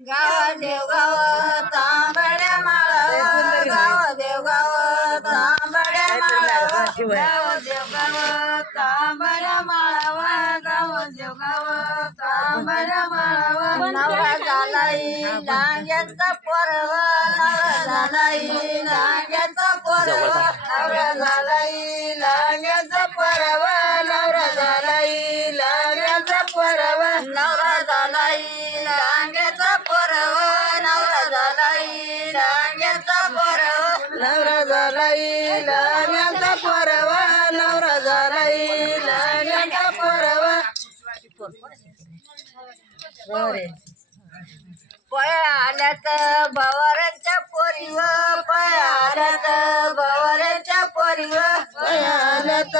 गाव देवगाव तांबड्या माळावर गाव देवगाव तांबड्या माळावर गाव देवगाव तांबड्या माळावर गाव देवगाव तांबड्या माळावर नवरा झालाई लांग्याचा पोरवा नवरा झालाई लांग्याचा पोरवा नवरा झालाई लांग्याचा पोरवा नवरा झालाई लांग्याचा पोरवा नवरा झालाई लांग्याचा पोरवा नवरा झालाई लांग्याचा पोरवा नवरा झालाई लांग्याचा पोरवा नवरा झालाई लांग्याचा पोरवा पया आल्यात भवारांच्या पोरीवर पया आल्यात भवारांच्या पोरीवर पया आल्यात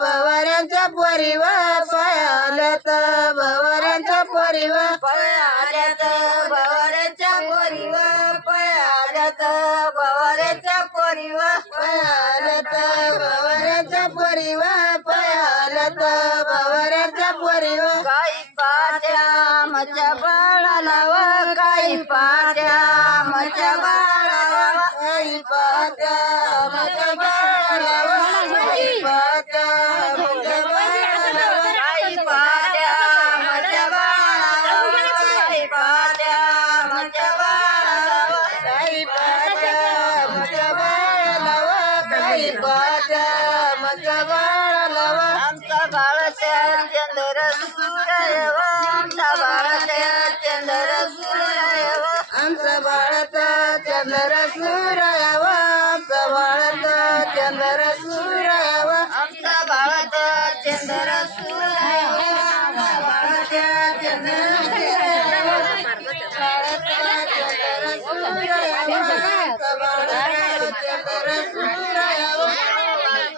भवारांच्या पोरीवर पया आल्यात भवारांच्या पोरीवर पया आल्यात भवारांच्या पोरीवर पया आल्यात भवारांच्या पोरीवर पया आल्यात भवारांच्या पोरीवर पया आल्यात भवारांच्या पोरीवर काही पाट्या मच्या बाळाला व काही पाट्या मच्या बाळाला काही पाट्या मच्या बाळाला काही पाट्या मच्या बाळाला काही पाट्या मच्या बाळाला काही पाट्या मच्या बाळाला काही पाट्या मच्या बाळाला काही पाट्या मच्या बाळाला आमचा बाळाच्या चंद्र सूर्य आमचा बाळाच्या चंद्र सूर्य आमचा बाळाचा चंद्र सूर्य आमचा बाळाचा चंद्र सूर्य आमचा बाळाचा चंद्र सूर्य आमचा बाळाच्या चंद्र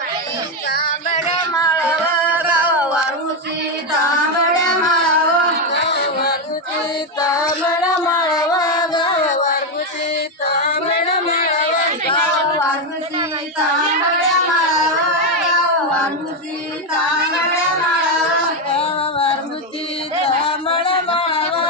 तांबड्या माळावर गाव वारुची तांबड्या माळावर गाव वारुची तांबड्या माळावर गाव वारुची तांबड्या माळावर गाव वारुची तांबड्या माळावर गाव वारुची तांबड्या माळावर गाव वारुची तांबड्या माळावर गाव वारुची तांबड्या माळावर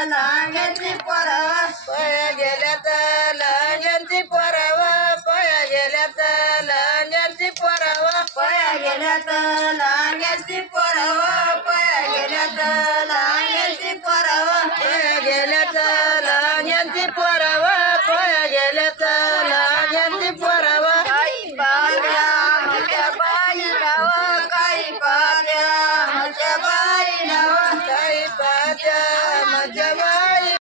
लांग्यांची पोरवा पया गेल्यात लांग्यांची पोरवा पया गेल्यात लांग्यांची पोरवा पया गेल्यात लांग्यांची पोरवा पया गेल्यात लांग्यांची पोरवा पया गेल्यात लांग्यांची पोरवा